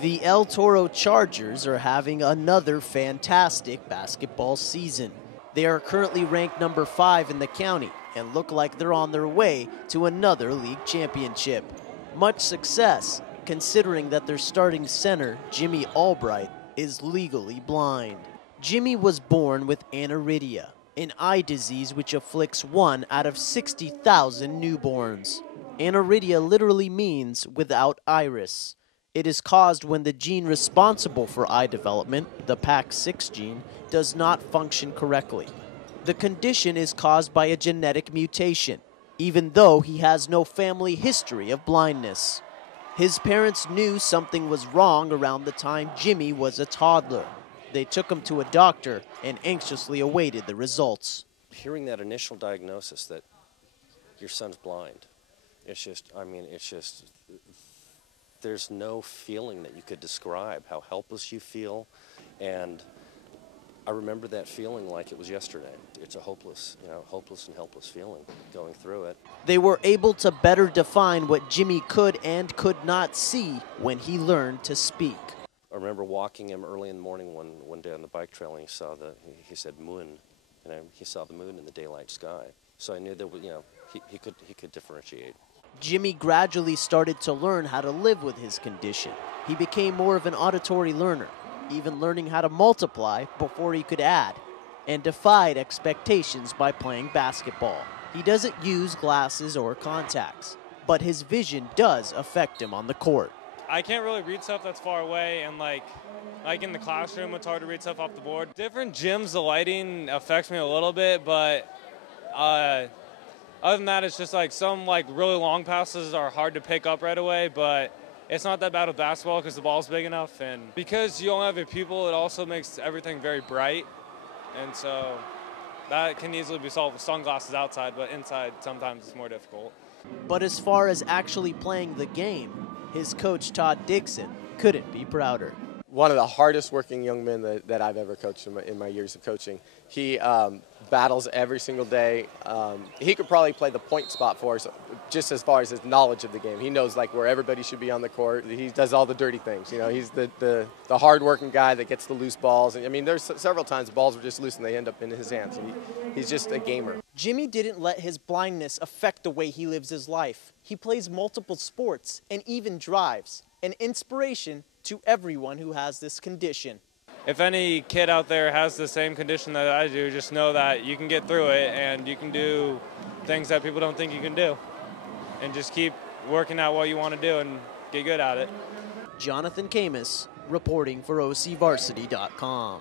The El Toro Chargers are having another fantastic basketball season. They are currently ranked number 5 in the county and look like they're on their way to another league championship. Much success, considering that their starting center, Jimmy Albright, is legally blind. Jimmy was born with aniridia, an eye disease which afflicts 1 out of 60,000 newborns. Aniridia literally means without iris. It is caused when the gene responsible for eye development, the PAX6 gene, does not function correctly. The condition is caused by a genetic mutation, even though he has no family history of blindness. His parents knew something was wrong around the time Jimmy was a toddler. They took him to a doctor and anxiously awaited the results. Hearing that initial diagnosis that your son's blind, there's no feeling that you could describe how helpless you feel, and I remember that feeling like it was yesterday. It's a hopeless and helpless feeling going through it. They were able to better define what Jimmy could and could not see when he learned to speak. I remember walking him early in the morning one day on the bike trail, and he said moon, and he saw the moon in the daylight sky. So I knew that he could differentiate. Jimmy gradually started to learn how to live with his condition. He became more of an auditory learner, even learning how to multiply before he could add, and defied expectations by playing basketball. He doesn't use glasses or contacts, but his vision does affect him on the court. I can't really read stuff that's far away, and like in the classroom, it's hard to read stuff off the board. Different gyms, the lighting affects me a little bit, but other than that, it's just like some really long passes are hard to pick up right away, but it's not that bad with basketball because the ball's big enough, and because you only have your pupil, it also makes everything very bright, and so that can easily be solved with sunglasses outside, but inside sometimes it's more difficult. But as far as actually playing the game, his coach Todd Dixon couldn't be prouder. One of the hardest working young men that I've ever coached in my years of coaching. He battles every single day. He could probably play the point spot for us just as far as his knowledge of the game. He knows where everybody should be on the court. He does all the dirty things. He's the hard working guy that gets the loose balls. And, I mean, there's several times the balls were just loose and they end up in his hands. And he's just a gamer. Jimmy didn't let his blindness affect the way he lives his life. He plays multiple sports and even drives, an inspiration to everyone who has this condition. If any kid out there has the same condition that I do, just know that you can get through it and you can do things that people don't think you can do. And just keep working at what you want to do and get good at it. Jonathan Khamis reporting for OCVarsity.com.